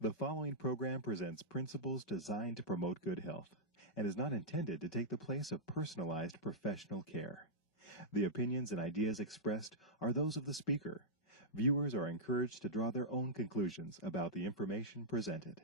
The following program presents principles designed to promote good health and is not intended to take the place of personalized professional care. The opinions and ideas expressed are those of the speaker. Viewers are encouraged to draw their own conclusions about the information presented.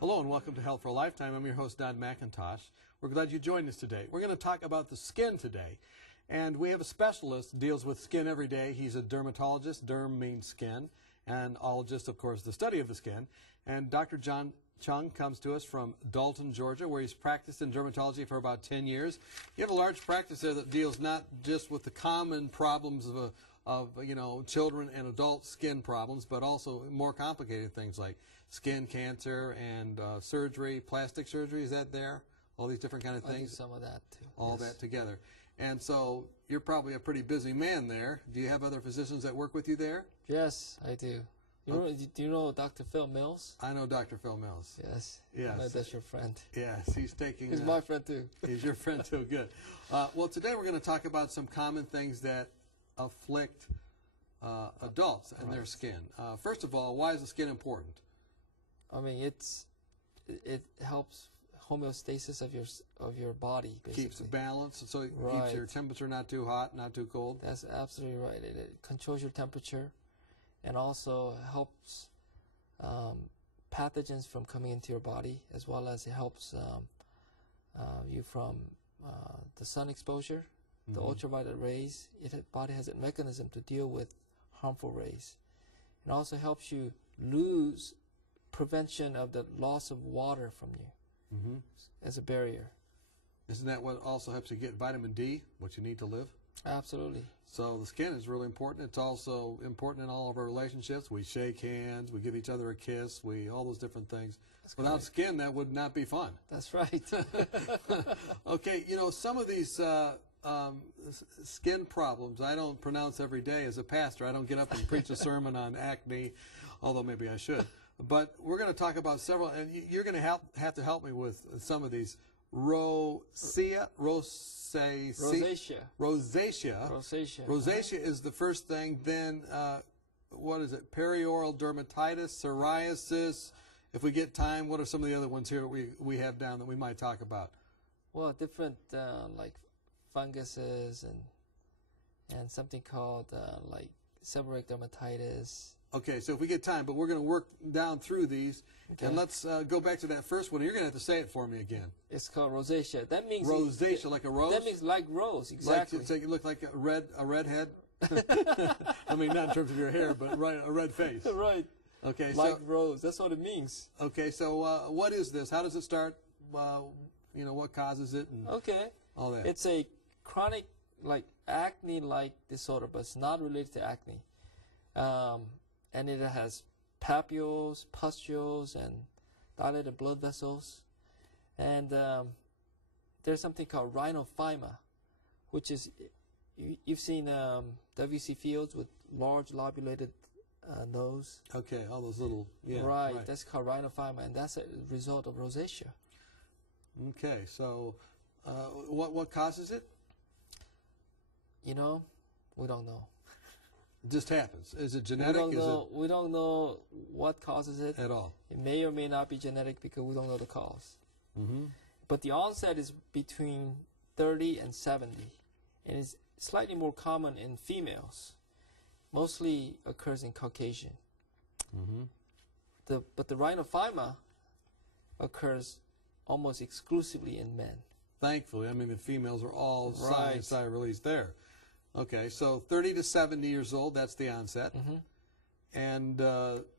Hello and welcome to Health for a Lifetime. I'm your host, Don McIntosh. We're glad you joined us today. We're going to talk about the skin today. And we have a specialist who deals with skin every day. He's a dermatologist. Derm means skin. And ologist, of course, the study of the skin. And Dr. John Chung comes to us from Dalton, Georgia, where he's practiced in dermatology for about 10 years. You have a large practice there that deals not just with the common problems of children and adult skin problems, but also more complicated things like skin cancer and surgery, plastic surgery. Is that there? All these different kind of things? I do some of that too. All yes. that together. And so you're probably a pretty busy man there. Do you have other physicians that work with you there? Yes, I do. Do you know Dr. Phil Mills? I know Dr. Phil Mills. Yes. Yes. No, that's your friend. Yes, he's taking... He's my friend too. He's your friend too, good. Well, today we're going to talk about some common things that afflict adults and their skin. First of all, why is the skin important? I mean, it helps homeostasis of your body, basically. Keeps it balanced, so it keeps your temperature not too hot, not too cold. That's absolutely right. It controls your temperature and also helps pathogens from coming into your body, as well as it helps you from the sun exposure, the ultraviolet rays. The body has a mechanism to deal with harmful rays. It also helps you lose prevention of the loss of water from you as a barrier. Isn't that what also helps you get vitamin D, what you need to live? Absolutely. So the skin is really important. It's also important in all of our relationships. We shake hands, we give each other a kiss, all those different things. That's Without correct. Skin, that would not be fun. That's right. Okay, some of these skin problems I don't pronounce every day as a pastor. I don't get up and preach a sermon on acne, although maybe I should. But we're going to talk about several, and you're going to have to help me with some of these. Rosacea. Rosacea is the first thing. Then, what is it? Perioral dermatitis, psoriasis. If we get time, what are some of the other ones here we have down that we might talk about? Well, different like funguses and something called like seborrheic dermatitis. Okay, so if we get time, but we're going to work down through these, and let's go back to that first one. You're going to have to say it for me again. It's called rosacea. That means rosacea, like a rose. That means like rose, exactly. Like, so you look like a redhead. I mean, not in terms of your hair, but a red face. Right. Okay, like rose. That's what it means. Okay, so what is this? How does it start? What causes it? And all that. It's a chronic, like acne-like disorder, but it's not related to acne. And it has papules, pustules, and dilated blood vessels. And there's something called rhinophyma, which is, you've seen W.C. Fields with large lobulated nose. Okay, all those little, right, that's called rhinophyma, and that's a result of rosacea. Okay, so what causes it? We don't know. It just happens. Is it genetic? We don't know what causes it at all. It may or may not be genetic because we don't know the cause. But the onset is between 30 and 70, and it's slightly more common in females. Mostly occurs in Caucasian. But the rhinophyma occurs almost exclusively in men. Thankfully, I mean the females are all side released there. Okay, so 30 to 70 years old, that's the onset. And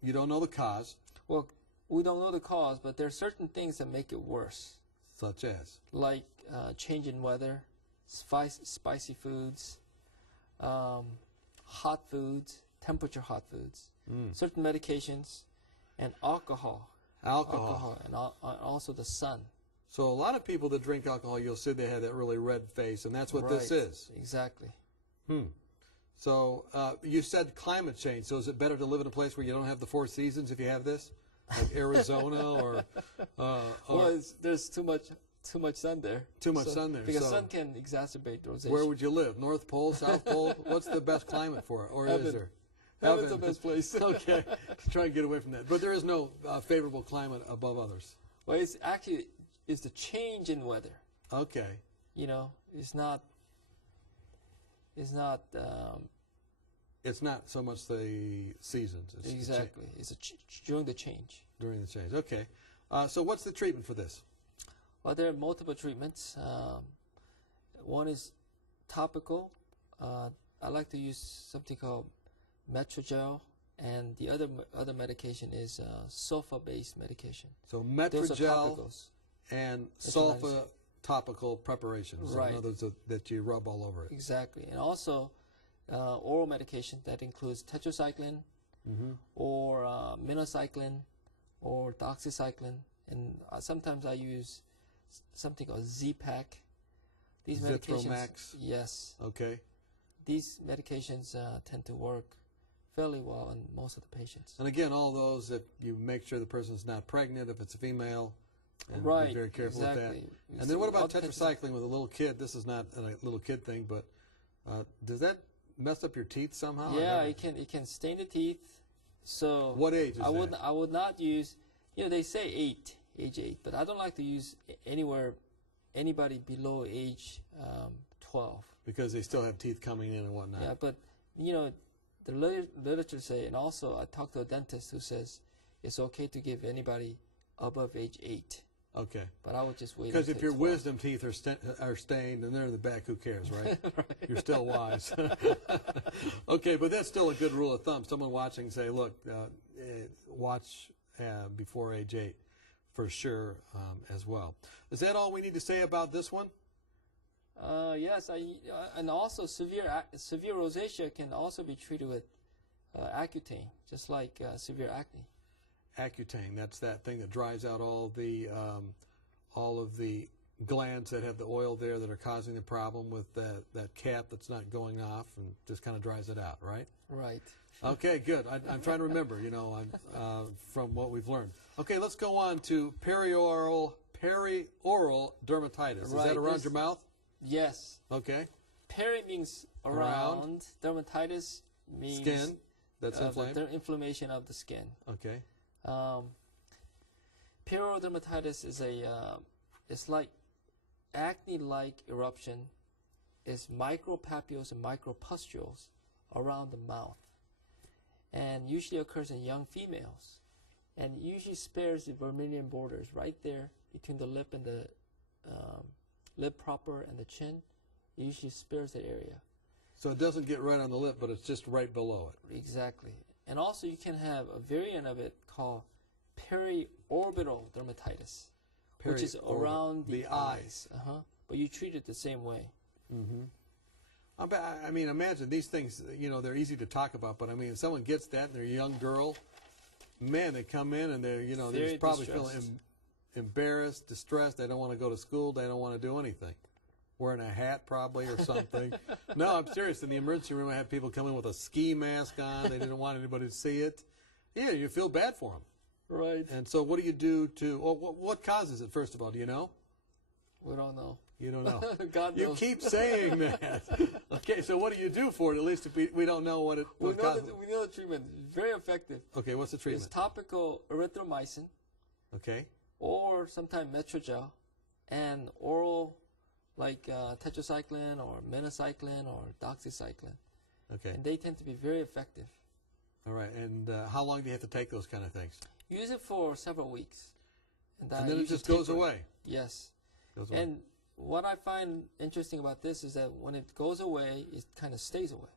you don't know the cause. Well, we don't know the cause, but there are certain things that make it worse. Such as? Like change in weather, spicy foods, hot foods, temperature hot foods, certain medications, and alcohol. And also the sun. So a lot of people that drink alcohol, you'll see they have that really red face, and that's what this is. Exactly. So you said climate change. So is it better to live in a place where you don't have the 4 seasons if you have this, like Arizona or? Well, there's too much sun there. Too much sun there. Because so sun can exacerbate rosacea. where would you live? North Pole, South Pole? What's the best climate for it, or Heaven. is there? Heaven's the best place. Okay, try and get away from that. But there is no favorable climate above others. Well, it's actually the change in weather. Okay. You know, it's not. It's not so much the seasons. It's exactly. It's during the change. During the change. Okay. So what's the treatment for this? Well, there are multiple treatments. One is topical. I like to use something called Metrogel, and the other medication is sulfa-based medication. So Those are Metrogel topicals. and sulfa topical preparations. Right. In other words, that you rub all over it. Exactly. And also oral medication that includes tetracycline or minocycline or doxycycline. And sometimes I use something called Z-Pak. These medications, Zithromax. yes. Okay. These medications tend to work fairly well in most of the patients. And again, all those that you make sure the person's not pregnant if it's a female, and Right, be very careful with that. exactly. And then what about All tetracycline with a little kid? This is not a little kid thing, but does that mess up your teeth somehow? Yeah, it can stain the teeth. So What age is that? I would not use. You know, they say age 8, but I don't like to use anybody below age 12. Because they still have teeth coming in and whatnot. Yeah, but you know, the literature say, and also I talked to a dentist who says it's okay to give anybody above age 8. Okay. But I would just wait. Because if until your 12. wisdom teeth are stained and they're in the back, who cares, right? You're still wise. Okay, but that's still a good rule of thumb. Someone watching say, look, watch before age 8 for sure as well. Is that all we need to say about this one? Yes, and also severe rosacea can also be treated with Accutane, just like severe acne. Accutane, that's that thing that dries out all of the glands that have the oil there that are causing the problem with that cap that's not going off, and just kind of dries it out, right? Right. Okay, good. I'm trying to remember, from what we've learned. Okay, let's go on to perioral dermatitis. Is that around your mouth? Yes. Okay. Peri means around. Dermatitis means skin that's inflamed. The inflammation of the skin. Okay. Perioral dermatitis is it's like acne-like eruption. It's micropapules and micropustules around the mouth, and usually occurs in young females, and usually spares the vermilion borders right there between the lip and the lip proper and the chin. It usually spares that area. So it doesn't get right on the lip, but it's just right below it. Exactly. And also you can have a variant of it called periorbital dermatitis, which is around the eyes. But you treat it the same way. I mean, imagine these things, they're easy to talk about, but I mean, if someone gets that and they're a young girl, man, they come in and they're, they're just probably feeling embarrassed, distressed. They don't want to go to school. They don't want to do anything. Wearing a hat probably or something. No, I'm serious. In the emergency room, I had people come in with a ski mask on. They didn't want anybody to see it. Yeah, you feel bad for them. Right. And so what do you do what causes it, first of all? Do you know? We don't know. You don't know. God knows. You keep saying that. Okay, so what do you do for it? At least if we don't know what it causes. We know the treatment. Very effective. Okay, what's the treatment? It's topical erythromycin. Okay. Or sometimes Metrogel, and oral like tetracycline or minocycline or doxycycline. Okay. And they tend to be very effective. All right. And how long do you have to take those kind of things? Use it for several weeks. And then it just goes away? Yes. Goes away. And what I find interesting about this is that when it goes away, it kind of stays away.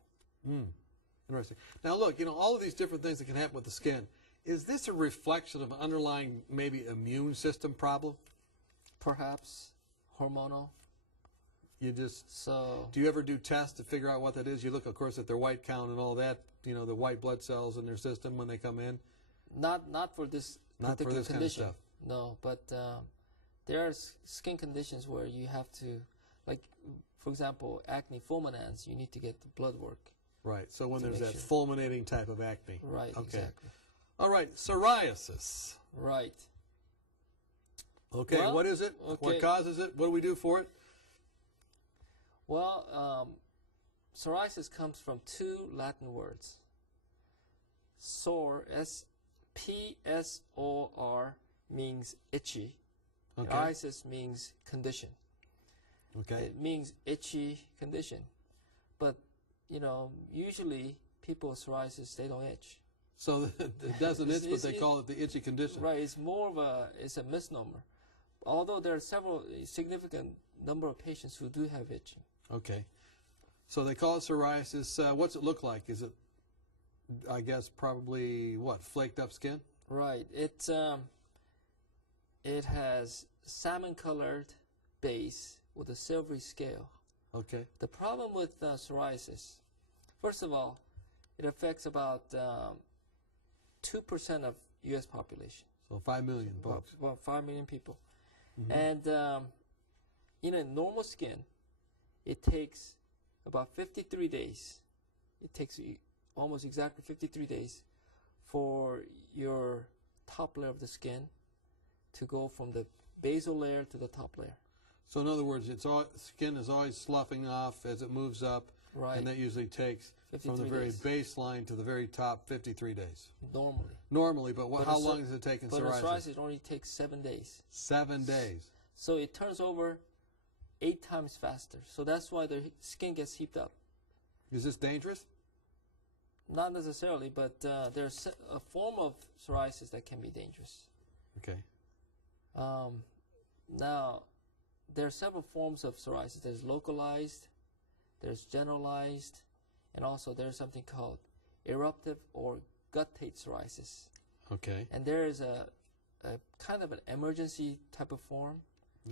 Interesting. Now look, all of these different things that can happen with the skin. Is this a reflection of an underlying maybe immune system problem? Perhaps hormonal. Do you ever do tests to figure out what that is? You look, of course, at their white count and all that. the white blood cells in their system when they come in? Not for this Not for particular this kind of condition. stuff. No, but there are skin conditions where you have to, like, for example, acne fulminans, you need to get the blood work. Right. So when To there's make that sure. fulminating type of acne. Right, Okay. exactly. All right. Psoriasis. Right. Okay. Well, what is it? okay. What causes it? What do we do for it? Well, psoriasis comes from two Latin words. Sore, P-S-O-R, means itchy. Okay. Psoriasis means condition. Okay. It means itchy condition. But, usually people with psoriasis, they don't itch. So it doesn't itch, but they call it the itchy condition. Right, it's more of it's a misnomer. Although there are a significant number of patients who do have itching. Okay. So they call it psoriasis. What's it look like? Is it, I guess, probably, flaked up skin? Right. It has salmon-colored base with a silvery scale. Okay. The problem with psoriasis, first of all, it affects about 2% of U.S. population. So 5 million folks. About 5 million people. Mhm. And in normal skin, it takes about 53 days. It takes almost exactly 53 days for your top layer of the skin to go from the basal layer to the top layer. So in other words, skin is always sloughing off as it moves up, Right. and that usually takes from the 53 very days. baseline to the very top 53 days. Normally. Normally, but But how in long does it take in But in psoriasis? psoriasis, it only takes 7 days. 7 days. So it turns over 8 times faster. So that's why the skin gets heaped up. Is this dangerous? Not necessarily, but there's a form of psoriasis that can be dangerous. Okay. Now, there are several forms of psoriasis. There's localized, there's generalized, and also there's something called eruptive or guttate psoriasis. Okay. And there is a kind of an emergency type of form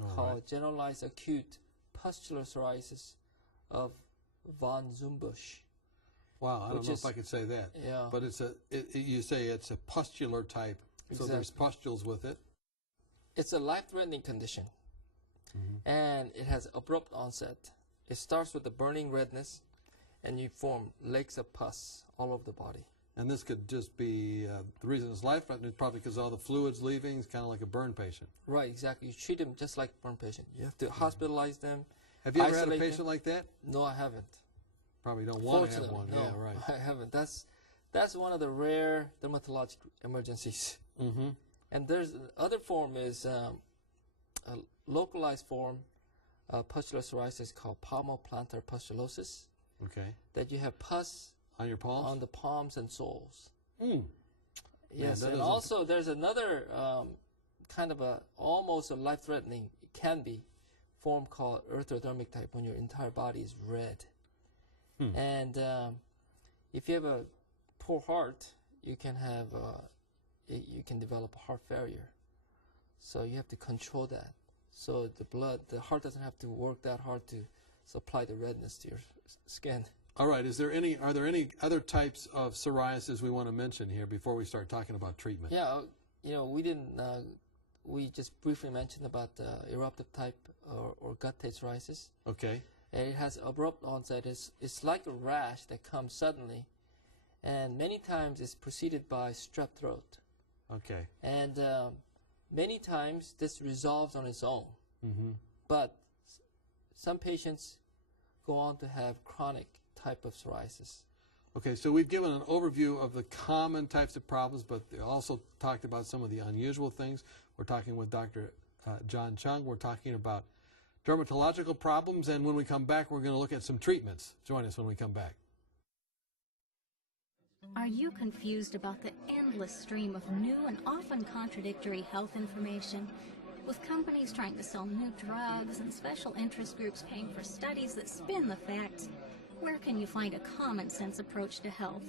All called right. generalized acute pustular psoriasis of von Zumbusch. Wow, I don't which know is- if I could say that. Yeah. But you say it's a pustular type, so there's Exactly. pustules with it. It's a life-threatening condition, and it has abrupt onset. It starts with a burning redness, and you form lakes of pus all over the body. And this could just be, the reason it's life-threatening is probably because all the fluid's leaving. It's kind of like a burn patient. Right, exactly. You treat them just like a burn patient. You have to hospitalize them. Have you ever had a Isolate them. patient like that? No, I haven't. Probably don't want to have Fortunately, one. no, Yeah, right. I haven't. That's one of the rare dermatologic emergencies. Mm-hmm. And there's other form is a localized form of pustular psoriasis called palmoplantar pustulosis, Okay. that you have pus On your palms? on the palms and soles. Mm. Yes, that and doesn't- also there's another kind of almost a life-threatening, it can be, form called erythrodermic type, when your entire body is red. And if you have a poor heart, you can have you can develop a heart failure. So you have to control that. So the heart doesn't have to work that hard to supply the redness to your skin. All right. Are there any other types of psoriasis we want to mention here before we start talking about treatment? Yeah, we didn't. We just briefly mentioned about the eruptive type or guttate psoriasis. Okay. And it has abrupt onset. It's like a rash that comes suddenly, and many times it's preceded by strep throat. Okay. And many times this resolves on its own. Mm-hmm. But some patients go on to have chronic type of psoriasis. Okay, so we've given an overview of the common types of problems, but they also talked about some of the unusual things. We're talking with Dr. John Chung. We're talking about dermatological problems, and when we come back, we're going to look at some treatments. Join us when we come back. Are you confused about the endless stream of new and often contradictory health information? With companies trying to sell new drugs and special interest groups paying for studies that spin the facts, where can you find a common-sense approach to health?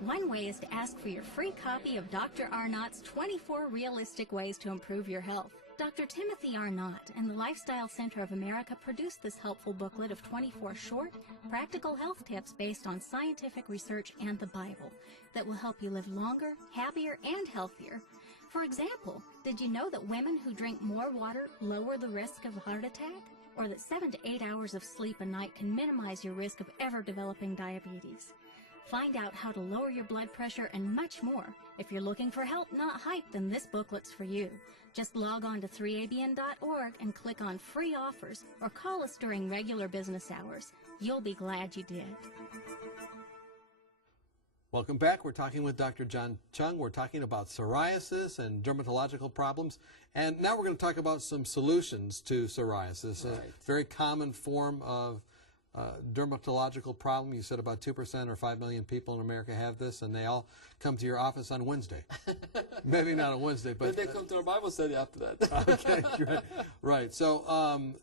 One way is to ask for your free copy of Dr. Arnott's 24 Realistic Ways to Improve Your Health. Dr. Timothy Arnott and the Lifestyle Center of America produced this helpful booklet of 24 short, practical health tips based on scientific research and the Bible that will help you live longer, happier, and healthier. For example, did you know that women who drink more water lower the risk of a heart attack? Or that 7 to 8 hours of sleep a night can minimize your risk of ever developing diabetes? Find out how to lower your blood pressure and much more. If you're looking for help, not hype, then this booklet's for you. Just log on to 3abn.org and click on free offers or call us during regular business hours. You'll be glad you did. Welcome back. We're talking with Dr. John Chung. We're talking about psoriasis and dermatological problems. And now we're going to talk about some solutions to psoriasis, a very common form of dermatological problem. You said about 2% or 5 million people in America have this, and they all come to your office on Wednesday. Maybe not on Wednesday, but they come to our Bible study after that. Okay, right. Right. So,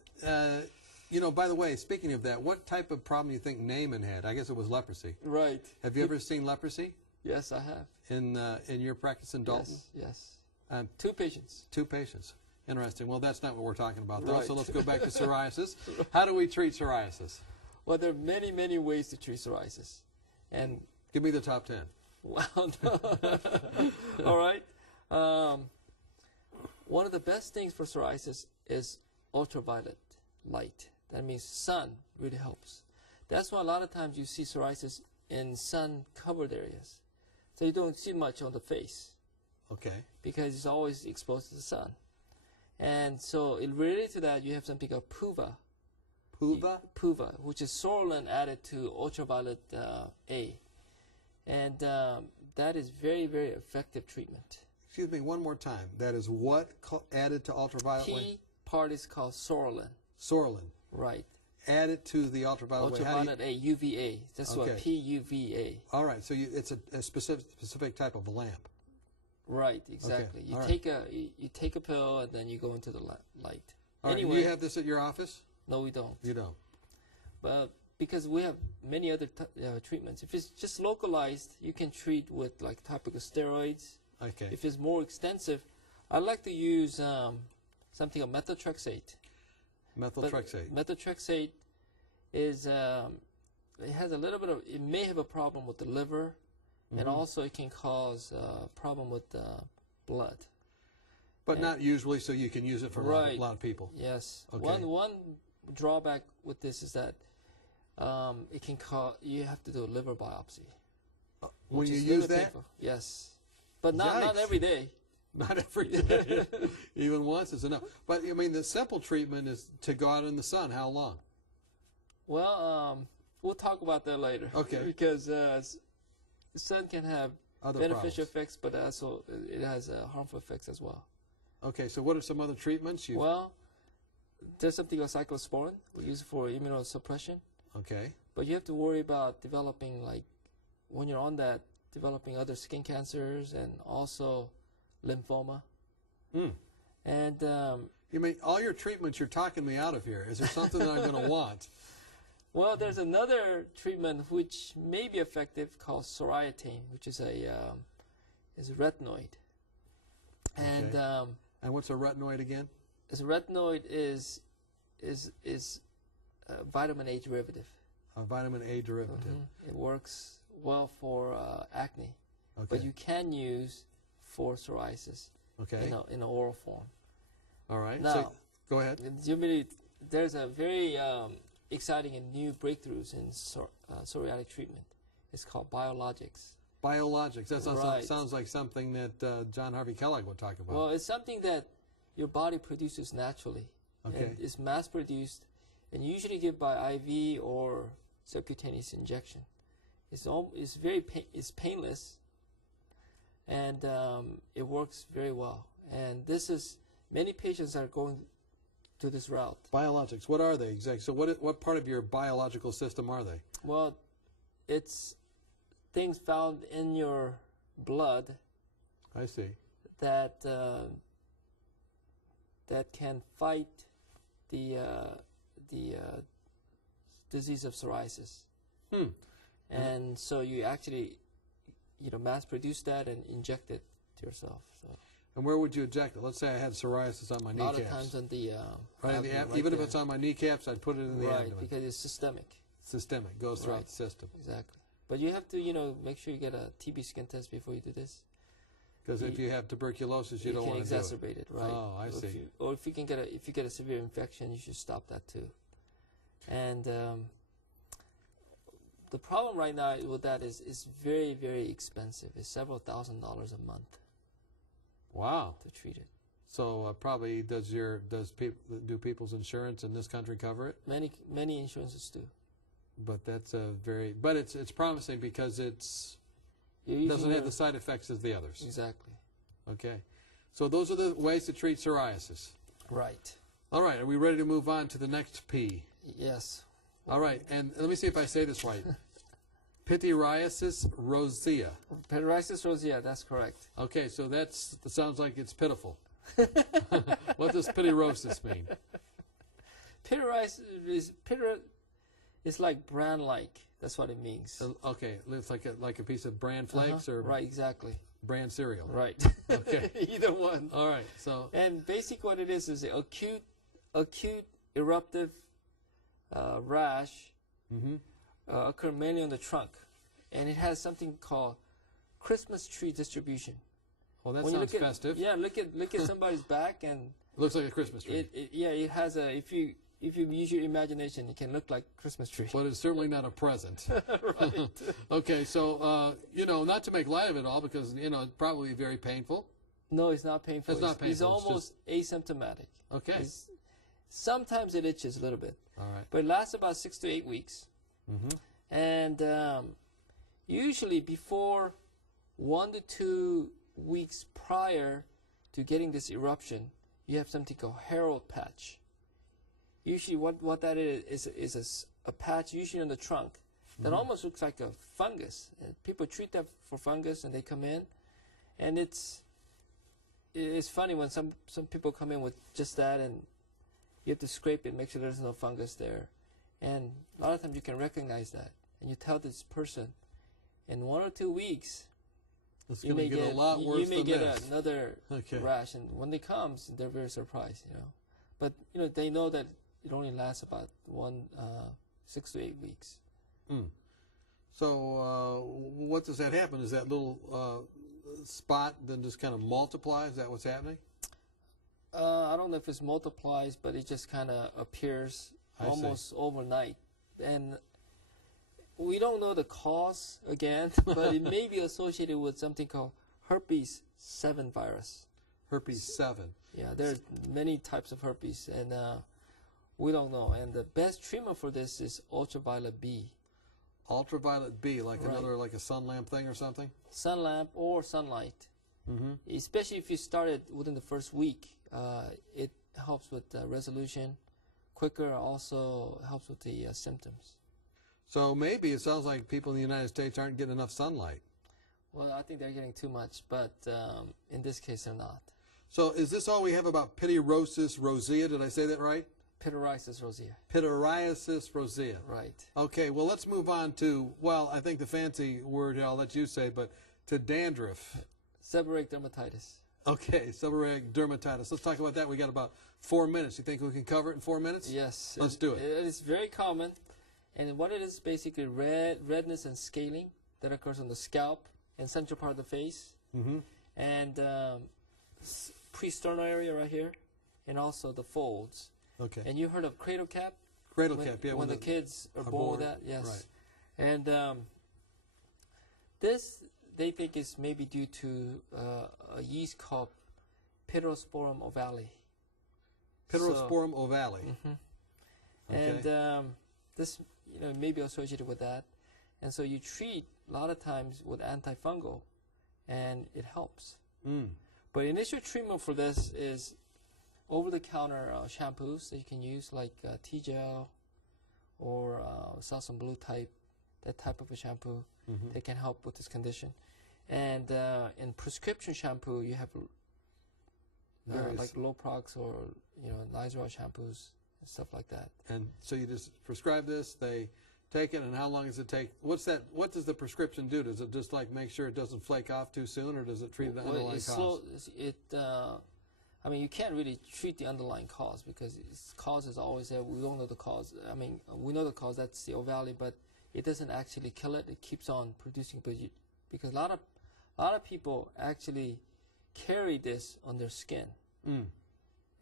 you know, by the way, speaking of that, what type of problem do you think Naaman had? I guess it was leprosy. Right. Have you ever seen leprosy? Yes, I have. In your practice in Dalton? Yes. 2 patients. 2 patients. Interesting. Well, that's not what we're talking about, though. Right. So let's go back to psoriasis. How do we treat psoriasis? Well, there are many, many ways to treat psoriasis. And give me the top 10. Well, all right. One of the best things for psoriasis is ultraviolet light. That means sun really helps. That's why a lot of times you see psoriasis in sun-covered areas. So you don't see much on the face. Okay. Because it's always exposed to the sun. And so related to that, you have something called PUVA. PUVA, which is Sorolin added to ultraviolet A. And that is very, very effective treatment. Excuse me, one more time. That is what added to ultraviolet light? P part is called Sorolin. Sorolin. Right. Added to the ultraviolet light. Ultraviolet A, UVA. That's what PUVA. All right, so it's a specific type of lamp. Right, exactly. Okay. You take a pill and then you go into the light. All anyway, right. Do you have this at your office? No, we don't. You don't. But because we have many other treatments. If it's just localized, you can treat with like topical steroids. Okay. If it's more extensive, I like to use something called methotrexate. Methotrexate. Methotrexate is it has a little bit of, it may have a problem with the liver, and also it can cause a problem with the blood. But not usually, so you can use it for a lot of people. Yes. Okay. One drawback with this is that it can cause, you have to do a liver biopsy. When you use that? Painful. Yes. But not every day. Not every day. Even once is enough. But, I mean, the simple treatment is to go out in the sun. How long? Well, we'll talk about that later. Okay. Because the sun can have other beneficial problems. effects, but also it has harmful effects as well. Okay, so what are some other treatments? Well, there's something called cyclosporin. We use it for immunosuppression. Okay. But you have to worry about developing, like, when you're on that, developing other skin cancers and also lymphoma. And you mean all your treatments, you're talking me out of here. Is there something that I'm going to want? Well, there's another treatment which may be effective called soriatane, which is a retinoid. And and what's a retinoid again? A retinoid is a vitamin A derivative. A vitamin A derivative. It works well for acne, Okay. but you can use for psoriasis. Okay. In an oral form. All right. Now, so, go ahead. There's a very exciting and new breakthroughs in psoriatic treatment. It's called biologics. Biologics. That Right. sounds like something that John Harvey Kellogg would talk about. Well, it's something that your body produces naturally. Okay. And it's mass-produced and usually given by IV or subcutaneous injection. It's painless, and it works very well. And many patients are going to this route. Biologics. What are they exactly? So what part of your biological system are they? Well, it's things found in your blood. I see. That can fight the disease of psoriasis. And so you actually, mass produce that and inject it to yourself. So. And where would you inject it? Let's say I had psoriasis on my A kneecaps. lot of times on the right in the abdomen, right even if there. it's on my kneecaps, I'd put it in the right, abdomen. because it's systemic. Systemic, goes throughout Right. the system. Exactly. But you have to, make sure you get a TB skin test before you do this. Because if you have tuberculosis, you don't can want to do it. exacerbate it, right? Oh, I see. Or if you get a severe infection, you should stop that too. And the problem right now with that is very, very expensive. It's several $1,000s a month Wow. to treat it. So probably do people's insurance in this country cover it? Many insurances do. But that's it's promising because it You're using doesn't have your- the side effects as the others. Exactly. Okay. So those are the ways to treat psoriasis. Right. All right. Are we ready to move on to the next P? Yes. All right. And let me see if I say this right. Pityriasis rosea. Pityriasis rosea, that's correct. Okay. So that sounds like it's pitiful. What does pityrosis mean? Pityriasis is like bran-like. That's what it means. So, okay. It's like a piece of bran flakes or Right, exactly. bran cereal. Right. Okay. Either one. All right. So And basically what it is an acute eruptive rash occur mainly on the trunk. And it has something called Christmas tree distribution. well, that When you sounds look at- festive. Yeah, look at somebody's back, and Looks like a Christmas tree. it has a, if you use your imagination, it can look like Christmas tree. But it's certainly not a present. Right. Okay, so, not to make light of it all because, it's probably very painful. No, it's not painful. It's not It's painful, it's almost asymptomatic. Okay. Sometimes it itches a little bit, All right. but it lasts about 6 to 8 weeks. And usually before 1 to 2 weeks prior to getting this eruption, you have something called Harold patch. Usually what that is a patch usually on the trunk that almost looks like a fungus. And people treat that for fungus and they come in, and it's funny when some people come in with just that, and you have to scrape it, make sure there's no fungus there. And a lot of times you can recognize that, and you tell this person, in 1 or 2 weeks, It's you going to may get a lot worse you may than get this. another Okay. rash, and when it comes, they're very surprised, But they know that it only lasts about 6 to 8 weeks. So what does that happen? Is that little spot then just kind of multiplies? Is that what's happening? I don't know if it multiplies, but it just kind of appears I see. almost overnight. And we don't know the cause again, but it may be associated with something called herpes 7 virus. Herpes 7. Yeah, there's many types of herpes, and we don't know. And the best treatment for this is ultraviolet B. Ultraviolet B, like Right. like a sun lamp thing or something? Sun lamp or sunlight. Especially if you start it within the first week, it helps with resolution quicker, also helps with the symptoms. So maybe it sounds like people in the United States aren't getting enough sunlight. Well, I think they're getting too much, but in this case they're not. So is this all we have about pityrosis rosea? Did I say that right? Pityriasis rosea. Pityriasis rosea. Right. Okay, well, let's move on to, I think the fancy word I'll let you say, but to dandruff. Seborrheic dermatitis. Okay, seborrheic dermatitis. Let's talk about that. We got about 4 minutes. You think we can cover it in 4 minutes? Yes. Let's do it. It is very common, and what it is basically redness and scaling that occurs on the scalp and central part of the face, and pre-sternal area right here, and also the folds. Okay. And you heard of cradle cap? Cradle cap, yeah. When the kids are born with that, yes. Right. And this, they think, is maybe due to a yeast called Pityrosporum ovale. Pityrosporum ovale. Okay. And this, may be associated with that. And so you treat a lot of times with antifungal, and it helps. But initial treatment for this is over-the-counter shampoos that you can use, like T-gel or Selsun Blue type, that type of a shampoo that can help with this condition. And in prescription shampoo, you have like Loprox or Nizoral shampoos and stuff like that. And so you just prescribe this, they take it, and how long does it take? What's that? What does the prescription do? Does it just like make sure it doesn't flake off too soon, or does it treat the underlying cause? I mean, you can't really treat the underlying cause because its cause is always there. We don't know the cause. I mean, we know the cause, that's the ovale, but it doesn't actually kill it. It keeps on producing, because a lot of people actually carry this on their skin. Mm.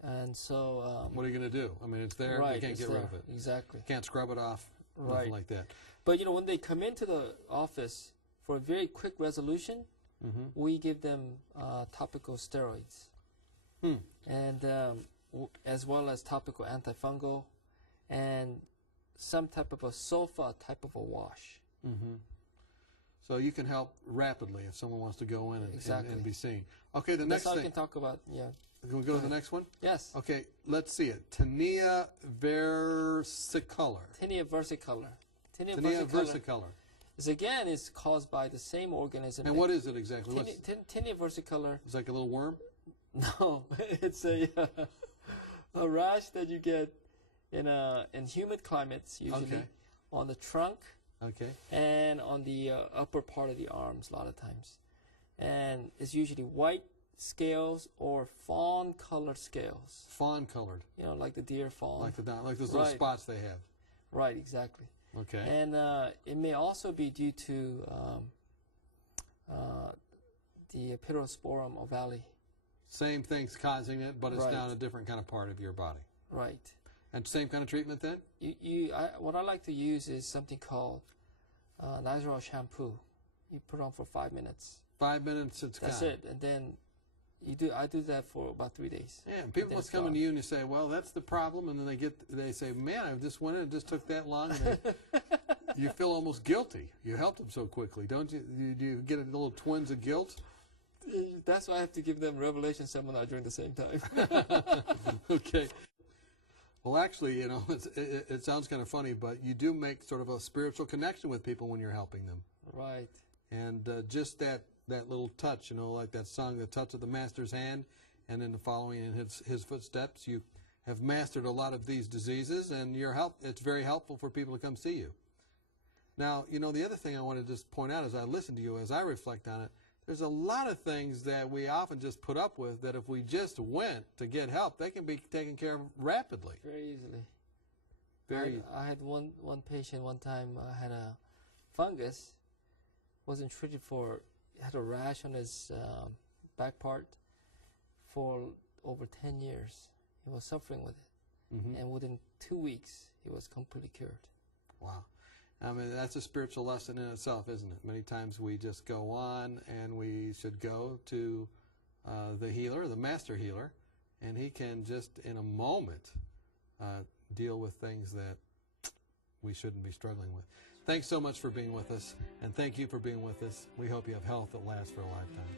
And so what are you going to do? I mean, it's there. Right, you can't get rid of it. Exactly. Can't scrub it off. Right. Nothing like that. But when they come into the office for a very quick resolution, we give them topical steroids, and as well as topical antifungal, and some type of a sulfa type of a wash. So you can help rapidly if someone wants to go in and be seen. Okay, the That's next all thing. I can talk about. Yeah. Can we go to the next one? Yes. Okay, let's see it. Tinea versicolor. Tinea versicolor. Tinea versicolor. Is caused by the same organism. And what is it exactly? Tinea versicolor. It's like a little worm? No, it's a rash that you get in humid climates, usually on the trunk, and on the upper part of the arms a lot of times. And it's usually white scales or fawn-colored scales. Fawn-colored. Like the deer fawn. Like those little spots they have. Right, exactly. Okay. And it may also be due to the Pirosporum ovale. Same thing's causing it, but it's now in a different kind of part of your body. Right. And same kind of treatment then? What I like to use is something called Nizoral shampoo. You put on for 5 minutes. 5 minutes, it's gone. That's it. And then I do that for about 3 days. Yeah, and people must come to you and you say, well, that's the problem, and then they say, man, I just went in and just took that long, and you feel almost guilty. You helped them so quickly, don't you? Do you get a little twinge of guilt? That's why I have to give them Revelation seminar during the same time. Okay. Well, actually, it sounds kind of funny, but you do make sort of a spiritual connection with people when you're helping them. Right. And just that little touch, like that song, The Touch of the Master's Hand, and then the following in his footsteps, you have mastered a lot of these diseases, and it's very helpful for people to come see you. Now, the other thing I want to just point out as I listen to you, as I reflect on it, there's a lot of things that we often just put up with that if we just went to get help, they can be taken care of rapidly. Very easily. I had one patient one time had a fungus, wasn't treated for, had a rash on his back part for over 10 years. He was suffering with it. And within 2 weeks, he was completely cured. Wow. I mean, that's a spiritual lesson in itself, isn't it? Many times we just go on, and we should go to the healer, the master healer, and he can just in a moment deal with things that we shouldn't be struggling with. Thanks so much for being with us, and thank you for being with us. We hope you have health that lasts for a lifetime.